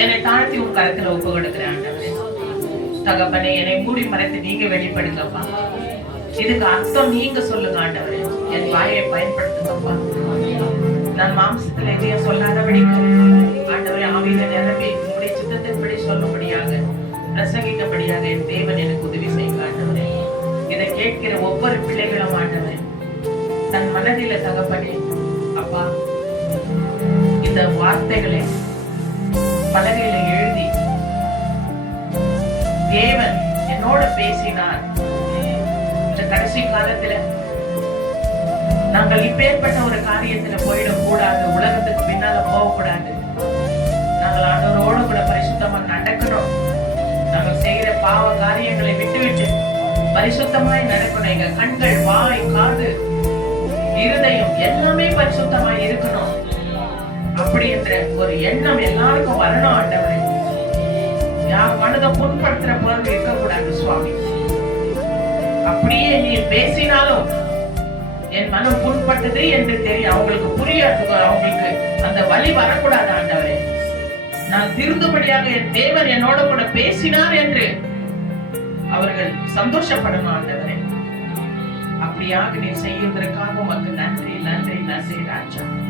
என்னை தாழ்த்தி உன் கரத்துல ஒப்பு கொடுக்கிறேன் ஆண்டவரே. தகப்பனே, என்னை மூடி மறைத்து நீங்க வெளிப்படுங்கப்பா. இதுக்கு அர்த்தம் நீங்க சொல்லுங்க ஆண்டவரே. என் வாயை பயன்படுத்துங்கப்பா. நான் மாம்சத்துல எதையும் சொல்லாதபடிக்கு ஆண்டவரே ஆவியில நிரம்பி உங்களுடைய சித்தத்தின்படி சொல்லும்படியாக பிரசங்கிக்கப்படியாக என் தேவன் எனக்கு உதவி செய்யுங்க ஆண்டவரே. இதை கேட்கிற ஒவ்வொரு பிள்ளைகளும் ஆண்டவரே தன் மனதில தகப்பனே அப்பா இந்த வார்த்தைகளை பலகையில எழுதி தேவன் என்னோட பேசினார். இந்த கடைசி காலத்துல நாங்கள் இப்பேற்பட்ட ஒரு காரியத்துல போயிடக் கூடாது, உலகத்துக்கு பின்னால போகக்கூடாது. நாங்கள் ஆண்டவரோடு கூட பரிசுத்தமா நடக்கணும். நாங்கள் செய்கிற பாவ காரியங்களை விட்டுவிட்டு பரிசுத்தமாய் நடக்கணும். எங்க கண்கள், வாய், காது, இருதயம் எல்லாமே பரிசுத்தமாய் இருக்கணும். அப்படி என்ற ஒரு எண்ணம் எல்லாருக்கும் வரணும் ஆண்டவரே. யார் மனதை புண்படுத்துற போது இருக்கக்கூடாது சுவாமி. அப்படியே நீ பேசினாலும் என் மனம் புண்பட்டது என்று தெரியும், அவங்களுக்கு புரியாது, அவங்களுக்கு அந்த வழி வரக்கூடாது ஆண்டவரே. நான் திருந்தும்படியாக என் தேவன் என்னோட கூட பேசினார் என்று அவர்கள் சந்தோஷப்படணும் ஆண்டவரே. அப்படியாக நீ செய்வதற்காக உமக்கு நன்றி நன்றி நன்றி ராஜா.